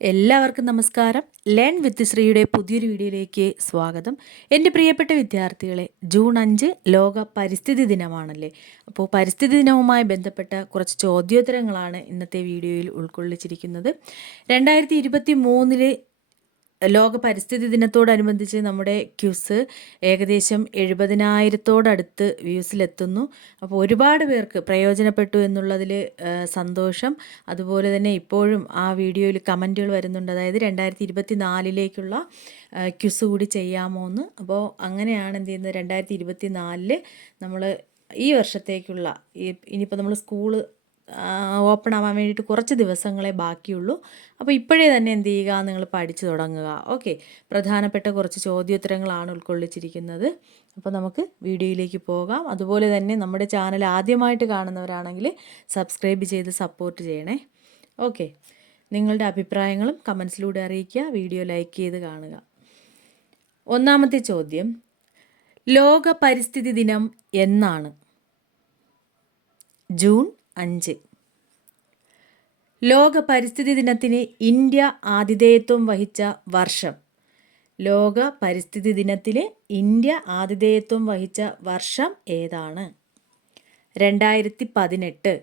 എല്ലാവർക്കും നമസ്കാരം. Learn with ശ്രീയുടെ പുതിയൊരു വീഡിയോയിലേക്ക് സ്വാഗതം. എന്റെ പ്രിയപ്പെട്ട വിദ്യാർത്ഥികളെ ജൂൺ അഞ്ച് ലോക പരിസ്ഥിതി ദിനമാണല്ലേ? അപ്പോൾ പരിസ്ഥിതി ദിനവുമായി ബന്ധപ്പെട്ട കുറച്ച് ചോദ്യോത്തരങ്ങളാണ് ഇന്നത്തെ വീഡിയോയിൽ ഉൾക്കൊള്ളിച്ചിരിക്കുന്നത്. രണ്ടായിരത്തി ഇരുപത്തി മൂന്നിൽ ലോക പരിസ്ഥിതി ദിനത്തോടനുബന്ധിച്ച് നമ്മുടെ ക്യൂസ് ഏകദേശം എഴുപതിനായിരത്തോടടുത്ത് വ്യൂസിലെത്തുന്നു. അപ്പോൾ ഒരുപാട് പേർക്ക് പ്രയോജനപ്പെട്ടു എന്നുള്ളതിൽ സന്തോഷം. അതുപോലെ തന്നെ ഇപ്പോഴും ആ വീഡിയോയിൽ കമന്റുകൾ വരുന്നുണ്ട്. അതായത് രണ്ടായിരത്തി ഇരുപത്തി നാലിലേക്കുള്ള ക്യൂസ് കൂടി ചെയ്യാമോ എന്ന് അപ്പോൾ അങ്ങനെയാണ് എന്ത് ചെയ്യുന്നത്? രണ്ടായിരത്തി ഇരുപത്തി നാലിൽ നമ്മൾ ഈ വർഷത്തേക്കുള്ള ഇനിയിപ്പോൾ നമ്മൾ സ്കൂൾ ഓപ്പൺ ആവാൻ വേണ്ടിയിട്ട് കുറച്ച് ദിവസങ്ങളെ ബാക്കിയുള്ളൂ. അപ്പോൾ ഇപ്പോഴേ തന്നെ എന്ത് ചെയ്യുക? നിങ്ങൾ പഠിച്ചു തുടങ്ങുക. ഓക്കെ പ്രധാനപ്പെട്ട കുറച്ച് ചോദ്യോത്തരങ്ങളാണ് ഉൾക്കൊള്ളിച്ചിരിക്കുന്നത്. അപ്പോൾ നമുക്ക് വീഡിയോയിലേക്ക് പോകാം. അതുപോലെ തന്നെ നമ്മുടെ ചാനൽ ആദ്യമായിട്ട് കാണുന്നവരാണെങ്കിൽ സബ്സ്ക്രൈബ് ചെയ്ത് സപ്പോർട്ട് ചെയ്യണേ. ഓക്കെ നിങ്ങളുടെ അഭിപ്രായങ്ങളും കമൻസിലൂടെ അറിയിക്കുക. വീഡിയോ ലൈക്ക് ചെയ്ത് കാണുക. ഒന്നാമത്തെ ചോദ്യം. ലോക പരിസ്ഥിതി ദിനം എന്നാണ്. ജൂൺ അഞ്ച്. ലോക പരിസ്ഥിതി ദിനത്തിന് ഇന്ത്യ ആതിഥേയത്വം വഹിച്ച വർഷം. ലോക പരിസ്ഥിതി ദിനത്തിന് ഇന്ത്യ ആതിഥേയത്വം വഹിച്ച വർഷം ഏതാണ്? രണ്ടായിരത്തി പതിനെട്ട്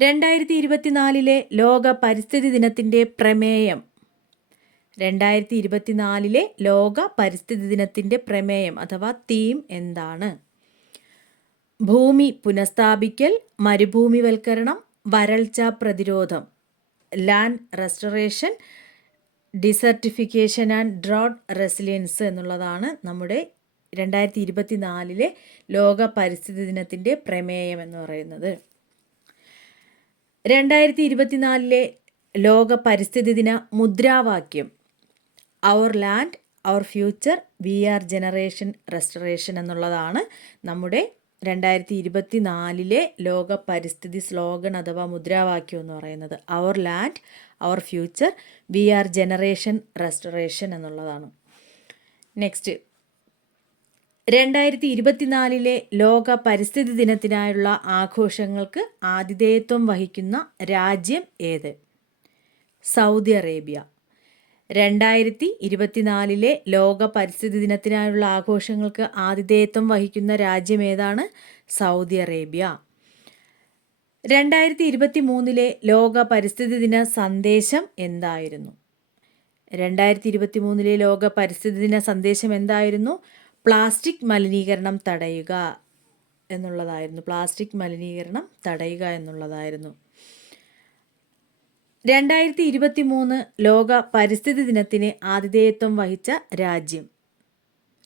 രണ്ടായിരത്തി ഇരുപത്തിനാലിലെ ലോക പരിസ്ഥിതി ദിനത്തിന്റെ പ്രമേയം. രണ്ടായിരത്തി ഇരുപത്തിനാലിലെ ലോക പരിസ്ഥിതി ദിനത്തിന്റെ പ്രമേയം അഥവാ തീം എന്താണ്? ഭൂമി പുനഃസ്ഥാപിക്കൽ മരുഭൂമിവൽക്കരണം വരൾച്ച പ്രതിരോധം. Land restoration desertification and drought resilience എന്നുള്ളതാണ് നമ്മുടെ രണ്ടായിരത്തി ഇരുപത്തി നാലിലെ ലോക പരിസ്ഥിതി ദിനത്തിന്റെ പ്രമേയം എന്ന് പറയുന്നത്. രണ്ടായിരത്തി ഇരുപത്തിനാലിലെ ലോക പരിസ്ഥിതി ദിന മുദ്രാവാക്യം. Our land our future we are generation restoration എന്നുള്ളതാണ് നമ്മുടെ രണ്ടായിരത്തി ഇരുപത്തി നാലിലെ ലോക പരിസ്ഥിതി സ്ലോഗൻ അഥവാ മുദ്രാവാക്യം എന്ന് പറയുന്നത് our land our future we are generation restoration എന്നുള്ളതാണ്. നെക്സ്റ്റ് രണ്ടായിരത്തി ഇരുപത്തിനാലിലെ ലോക പരിസ്ഥിതി ദിനത്തിനായുള്ള ആഘോഷങ്ങൾക്ക് ആതിഥേയത്വം വഹിക്കുന്ന രാജ്യം ഏത്? Saudi Arabia. രണ്ടായിരത്തി ഇരുപത്തിനാലിലെ ലോക പരിസ്ഥിതി ദിനത്തിനായുള്ള ആഘോഷങ്ങൾക്ക് ആതിഥേയത്വം വഹിക്കുന്ന രാജ്യം ഏതാണ്? Saudi Arabia. രണ്ടായിരത്തി ഇരുപത്തി മൂന്നിലെ ലോക പരിസ്ഥിതി ദിന സന്ദേശം എന്തായിരുന്നു? രണ്ടായിരത്തി ഇരുപത്തി മൂന്നിലെ ലോക പരിസ്ഥിതി ദിന സന്ദേശം എന്തായിരുന്നു? പ്ലാസ്റ്റിക് മലിനീകരണം തടയുക എന്നുള്ളതായിരുന്നു. പ്ലാസ്റ്റിക് മലിനീകരണം തടയുക എന്നുള്ളതായിരുന്നു. രണ്ടായിരത്തി ഇരുപത്തി മൂന്ന് ലോക പരിസ്ഥിതി ദിനത്തിന് ആതിഥേയത്വം വഹിച്ച രാജ്യം.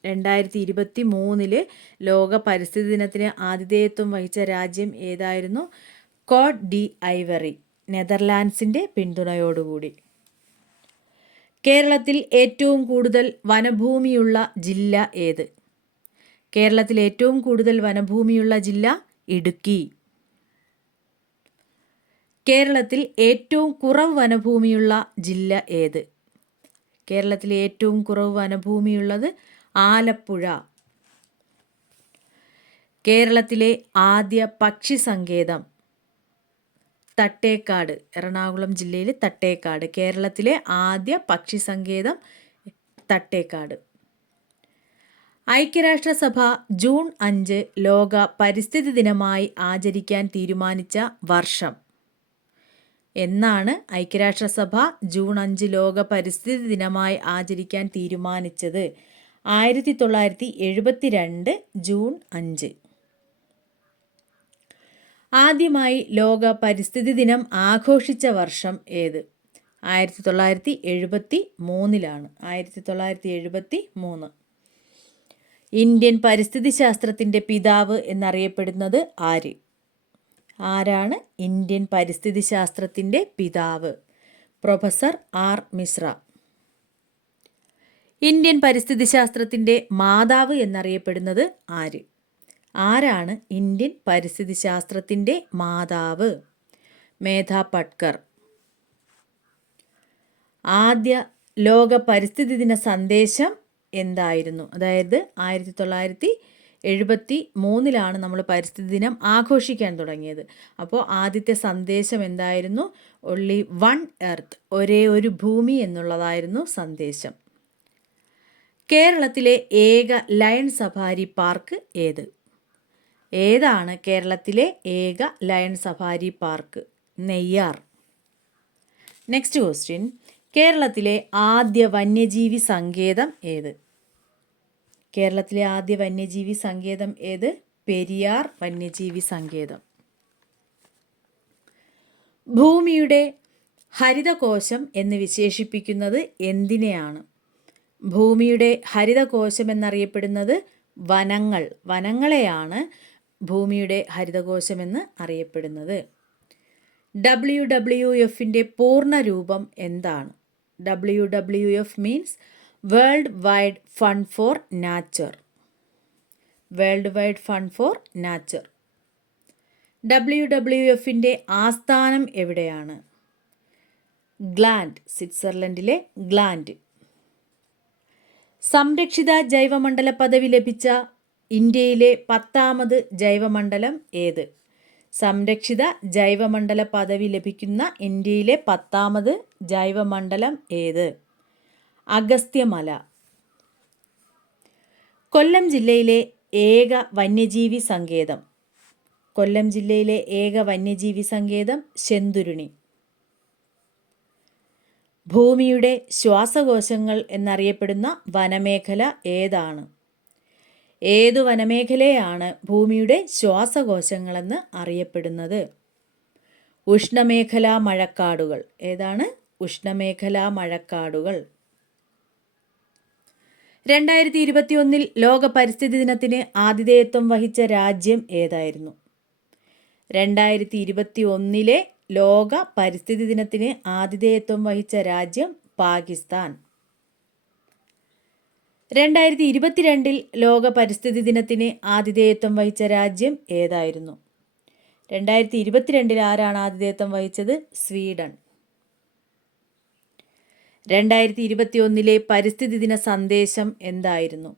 രണ്ടായിരത്തി ഇരുപത്തി മൂന്നിൽ ലോക പരിസ്ഥിതി ദിനത്തിന് ആതിഥേയത്വം വഹിച്ച രാജ്യം ഏതായിരുന്നു? കോട്ട് ഡി ഐവറി നെതർലാൻഡ്സിന്റെ പിന്തുണയോടുകൂടി. കേരളത്തിൽ ഏറ്റവും കൂടുതൽ വനഭൂമിയുള്ള ജില്ല ഏത്? കേരളത്തിൽ ഏറ്റവും കൂടുതൽ വനഭൂമിയുള്ള ജില്ല ഇടുക്കി. കേരളത്തിൽ ഏറ്റവും കുറവ് വനഭൂമിയുള്ള ജില്ല ഏത്? കേരളത്തിൽ ഏറ്റവും കുറവ് വനഭൂമിയുള്ളത് ആലപ്പുഴ. കേരളത്തിലെ ആദ്യ പക്ഷി സങ്കേതം തട്ടേക്കാട് എറണാകുളം ജില്ലയിൽ തട്ടേക്കാട്. കേരളത്തിലെ ആദ്യ പക്ഷി സങ്കേതം തട്ടേക്കാട്. ഐക്യരാഷ്ട്രസഭ ജൂൺ അഞ്ച് ലോക പരിസ്ഥിതി ദിനമായി ആചരിക്കാൻ തീരുമാനിച്ച വർഷം. എന്നാണ് ഐക്യരാഷ്ട്രസഭ ജൂൺ അഞ്ച് ലോക പരിസ്ഥിതി ദിനമായി ആചരിക്കാൻ തീരുമാനിച്ചത്. ആയിരത്തി തൊള്ളായിരത്തി എഴുപത്തി രണ്ട് ജൂൺ അഞ്ച്. ആദ്യമായി ലോക പരിസ്ഥിതി ദിനം ആഘോഷിച്ച വർഷം ഏത്? ആയിരത്തി തൊള്ളായിരത്തി എഴുപത്തി മൂന്നിലാണ്. ആയിരത്തി തൊള്ളായിരത്തി എഴുപത്തി മൂന്ന്. ഇന്ത്യൻ പരിസ്ഥിതി ശാസ്ത്രത്തിന്റെ പിതാവ് എന്നറിയപ്പെടുന്നത് ആര്? ആരാണ് ഇന്ത്യൻ പരിസ്ഥിതി ശാസ്ത്രത്തിന്റെ പിതാവ്? Professor R Mishra. ഇന്ത്യൻ പരിസ്ഥിതി ശാസ്ത്രത്തിന്റെ മാതാവ് എന്നറിയപ്പെടുന്നത് ആര്? ആരാണ് ഇന്ത്യൻ പരിസ്ഥിതി ശാസ്ത്രത്തിന്റെ മാതാവ്? മേധ പട്കർ. ആദ്യ ലോക പരിസ്ഥിതി ദിന സന്ദേശം എന്തായിരുന്നു? അതായത് ആയിരത്തി തൊള്ളായിരത്തി എഴുപത്തി മൂന്നിലാണ് നമ്മൾ പരിസ്ഥിതി ദിനം ആഘോഷിക്കാൻ തുടങ്ങിയത്. അപ്പോൾ ആദ്യത്തെ സന്ദേശം എന്തായിരുന്നു? ഒള്ളി വൺ എർത്ത് ഒരേ ഒരു ഭൂമി എന്നുള്ളതായിരുന്നു സന്ദേശം. കേരളത്തിലെ ഏക ലയൺ സഫാരി പാർക്ക് ഏത്? ഏതാണ് കേരളത്തിലെ ഏക lion safari park? Neyyar. Next question കേരളത്തിലെ ആദ്യ വന്യജീവി സങ്കേതം ഏത്? കേരളത്തിലെ ആദ്യ വന്യജീവി സങ്കേതം ഏത്? പെരിയാർ വന്യജീവി സങ്കേതം. ഭൂമിയുടെ ഹരിതകോശം എന്ന് വിശേഷിപ്പിക്കുന്നത് എന്തിനെയാണ്? ഭൂമിയുടെ ഹരിതകോശം എന്നറിയപ്പെടുന്നത് വനങ്ങൾ. വനങ്ങളെയാണ് ഭൂമിയുടെ ഹരിതകോശം എന്ന് അറിയപ്പെടുന്നത്. ഡബ്ല്യു ഡബ്ല്യു എഫിന്റെ പൂർണ രൂപം എന്താണ്? W W F means world wide fund for nature. World wide fund for nature. W W എഫിന്റെ ആസ്ഥാനം എവിടെയാണ്? ഗ്ലാൻഡ് സ്വിറ്റ്സർലൻഡിലെ ഗ്ലാൻഡ്. സംരക്ഷിത ജൈവമണ്ഡല പദവി ലഭിച്ച ഇന്ത്യയിലെ പത്താമത് ജൈവമണ്ഡലം ഏത്? സംരക്ഷിത ജൈവമണ്ഡല പദവി ലഭിക്കുന്ന ഇന്ത്യയിലെ പത്താമത് ജൈവമണ്ഡലം ഏത്? അഗസ്ത്യമല. കൊല്ലം ജില്ലയിലെ ഏക വന്യജീവി സങ്കേതം. കൊല്ലം ജില്ലയിലെ ഏക വന്യജീവി സങ്കേതം ശെന്തുരുണി ഭൂമിയുടെ ശ്വാസകോശങ്ങൾ എന്നറിയപ്പെടുന്ന വനമേഖല ഏതാണ്? ഏതു വനമേഖലയാണ് ഭൂമിയുടെ ശ്വാസകോശങ്ങളെന്ന് അറിയപ്പെടുന്നത്? ഉഷ്ണമേഖലാ മഴക്കാടുകൾ. ഏതാണ്? ഉഷ്ണമേഖലാ മഴക്കാടുകൾ. രണ്ടായിരത്തി ഇരുപത്തി ഒന്നിൽ ലോക പരിസ്ഥിതി ദിനത്തിന് ആതിഥേയത്വം വഹിച്ച രാജ്യം ഏതായിരുന്നു? രണ്ടായിരത്തി ഇരുപത്തി ഒന്നിലെ ലോക പരിസ്ഥിതി ദിനത്തിന് ആതിഥേയത്വം വഹിച്ച രാജ്യം പാകിസ്ഥാൻ. രണ്ടായിരത്തി ഇരുപത്തിരണ്ടിൽ ലോക പരിസ്ഥിതി ദിനത്തിന് ആതിഥേയത്വം വഹിച്ച രാജ്യം ഏതായിരുന്നു? രണ്ടായിരത്തി ഇരുപത്തിരണ്ടിൽ ആരാണ് ആതിഥേയത്വം വഹിച്ചത്? സ്വീഡൻ. രണ്ടായിരത്തി ഇരുപത്തി ഒന്നിലെ പരിസ്ഥിതി ദിന സന്ദേശം എന്തായിരുന്നു?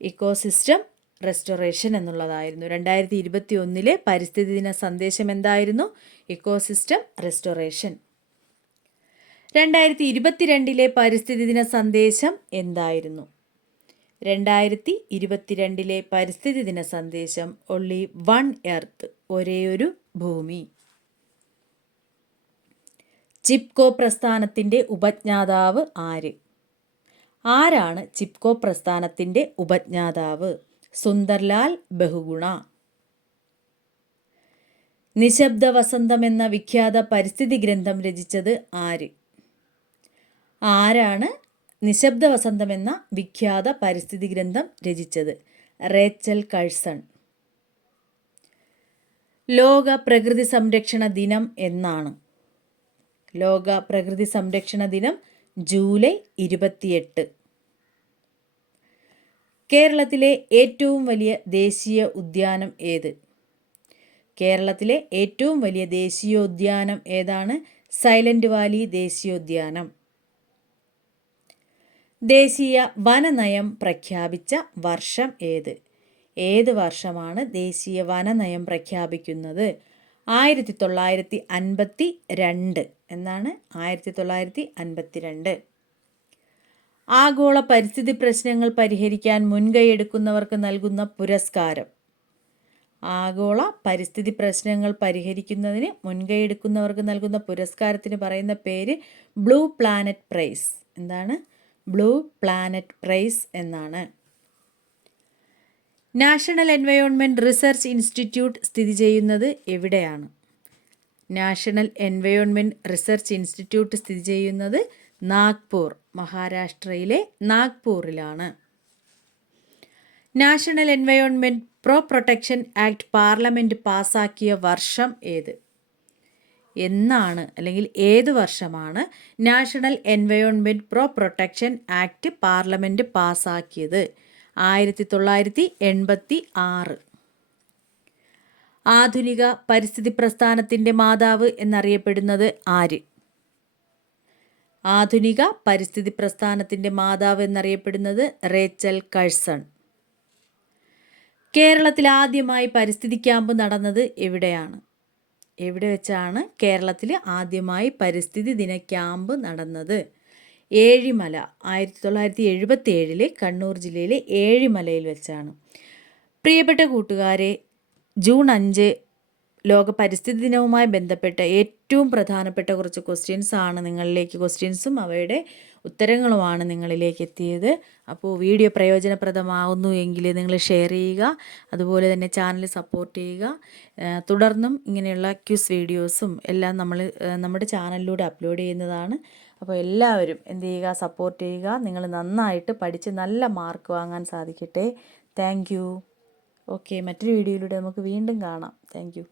ഇക്കോസിസ്റ്റം റെസ്റ്റോറേഷൻ എന്നുള്ളതായിരുന്നു. രണ്ടായിരത്തി ഇരുപത്തി ഒന്നിലെ പരിസ്ഥിതി ദിന സന്ദേശം എന്തായിരുന്നു? Ecosystem restoration. രണ്ടായിരത്തി ഇരുപത്തിരണ്ടിലെ പരിസ്ഥിതി ദിന സന്ദേശം എന്തായിരുന്നു? രണ്ടായിരത്തി ഇരുപത്തിരണ്ടിലെ പരിസ്ഥിതി ദിന സന്ദേശം ഒള്ളി വൺ എർത്ത് ഒരേയൊരു ഭൂമി. ചിപ്കോ പ്രസ്ഥാനത്തിന്റെ ഉപജ്ഞാതാവ് ആര്? ആരാണ് ചിപ്കോ പ്രസ്ഥാനത്തിന്റെ ഉപജ്ഞാതാവ്? സുന്ദർലാൽ ബഹുഗുണ. നിശബ്ദ വസന്തം എന്ന വിഖ്യാത പരിസ്ഥിതി ഗ്രന്ഥം രചിച്ചത് ആര്? ആരാണ് നിശബ്ദ വസന്തം എന്ന വിഖ്യാത പരിസ്ഥിതി ഗ്രന്ഥം രചിച്ചത്? Rachel Carson. ലോക പ്രകൃതി സംരക്ഷണ ദിനം എന്നാണ്. ലോക പ്രകൃതി സംരക്ഷണ ദിനം ജൂലൈ ഇരുപത്തിയെട്ട്. കേരളത്തിലെ ഏറ്റവും വലിയ ദേശീയ ഉദ്യാനം ഏത്? കേരളത്തിലെ ഏറ്റവും വലിയ ദേശീയോദ്യാനം ഏതാണ്? സൈലന്റ് വാലി ദേശീയോദ്യാനം. ദേശീയ വനനയം പ്രഖ്യാപിച്ച വർഷം ഏത്? ഏത് വർഷമാണ് ദേശീയ വനനയം പ്രഖ്യാപിക്കുന്നത്? ആയിരത്തി തൊള്ളായിരത്തി അൻപത്തി രണ്ട് എന്നാണ് ആയിരത്തി തൊള്ളായിരത്തി അൻപത്തി രണ്ട് ആഗോള പരിസ്ഥിതി പ്രശ്നങ്ങൾ പരിഹരിക്കാൻ മുൻകൈയെടുക്കുന്നവർക്ക് നൽകുന്ന പുരസ്കാരം. ആഗോള പരിസ്ഥിതി പ്രശ്നങ്ങൾ പരിഹരിക്കുന്നതിന് മുൻകൈയെടുക്കുന്നവർക്ക് നൽകുന്ന പുരസ്കാരത്തിന് പറയുന്ന പേര് ബ്ലൂ പ്ലാനറ്റ് പ്രൈസ്. എന്താണ്? ബ്ലൂ പ്ലാനറ്റ് പ്രൈസ് എന്നാണ്. നാഷണൽ എൻവയോൺമെന്റ് റിസർച്ച് ഇൻസ്റ്റിറ്റ്യൂട്ട് സ്ഥിതി ചെയ്യുന്നത് എവിടെയാണ്? നാഷണൽ എൻവയോൺമെന്റ് റിസർച്ച് ഇൻസ്റ്റിറ്റ്യൂട്ട് സ്ഥിതി ചെയ്യുന്നത് നാഗ്പൂർ മഹാരാഷ്ട്രയിലെ നാഗ്പൂറിലാണ്. National environment pro protection act parliament പാസാക്കിയ വർഷം ഏത്? എന്നാണ് അല്ലെങ്കിൽ ഏത് വർഷമാണ് national environment pro protection act parliament പാസാക്കിയത്? ആയിരത്തി തൊള്ളായിരത്തി എൺപത്തി ആറ് ആധുനിക പരിസ്ഥിതി പ്രസ്ഥാനത്തിന്റെ മാതാവ് എന്നറിയപ്പെടുന്നത് ആര്? ആധുനിക പരിസ്ഥിതി പ്രസ്ഥാനത്തിന്റെ മാതാവ് എന്നറിയപ്പെടുന്നത് റേച്ചൽ കഴ്സൺ. കേരളത്തിൽ ആദ്യമായി പരിസ്ഥിതി ക്യാമ്പ് നടന്നത് എവിടെയാണ്? എവിടെ വെച്ചാണ് കേരളത്തിൽ ആദ്യമായി പരിസ്ഥിതി ദിന ക്യാമ്പ് നടന്നത്? ഏഴിമല ആയിരത്തി തൊള്ളായിരത്തി എഴുപത്തി ഏഴിലെ കണ്ണൂർ ജില്ലയിലെ ഏഴിമലയിൽ വെച്ചാണ്. പ്രിയപ്പെട്ട കൂട്ടുകാരെ ജൂൺ അഞ്ച് ലോക പരിസ്ഥിതി ദിനവുമായി ബന്ധപ്പെട്ട ഏറ്റവും പ്രധാനപ്പെട്ട കുറച്ച് ക്വസ്റ്റ്യൻസ് ആണ് നിങ്ങളിലേക്ക് ക്വസ്റ്റ്യൻസും അവയുടെ ഉത്തരങ്ങളുമാണ് നിങ്ങളിലേക്ക് എത്തിയത്. അപ്പോൾ വീഡിയോ പ്രയോജനപ്രദമാവുന്നു എങ്കിൽ നിങ്ങൾ ഷെയർ ചെയ്യുക അതുപോലെ തന്നെ ചാനൽ സപ്പോർട്ട് ചെയ്യുക. തുടർന്നും ഇങ്ങനെയുള്ള ക്യൂസ് വീഡിയോസും എല്ലാം നമ്മൾ നമ്മുടെ ചാനലിലൂടെ അപ്ലോഡ് ചെയ്യുന്നതാണ്. അപ്പോൾ എല്ലാവരും എന്ത് ചെയ്യുക? സപ്പോർട്ട് ചെയ്യുക. നിങ്ങൾ നന്നായിട്ട് പഠിച്ച് നല്ല മാർക്ക് വാങ്ങാൻ സാധിക്കട്ടെ. താങ്ക് യു ഓക്കെ മറ്റൊരു വീഡിയോയിലൂടെ നമുക്ക് വീണ്ടും കാണാം. Thank you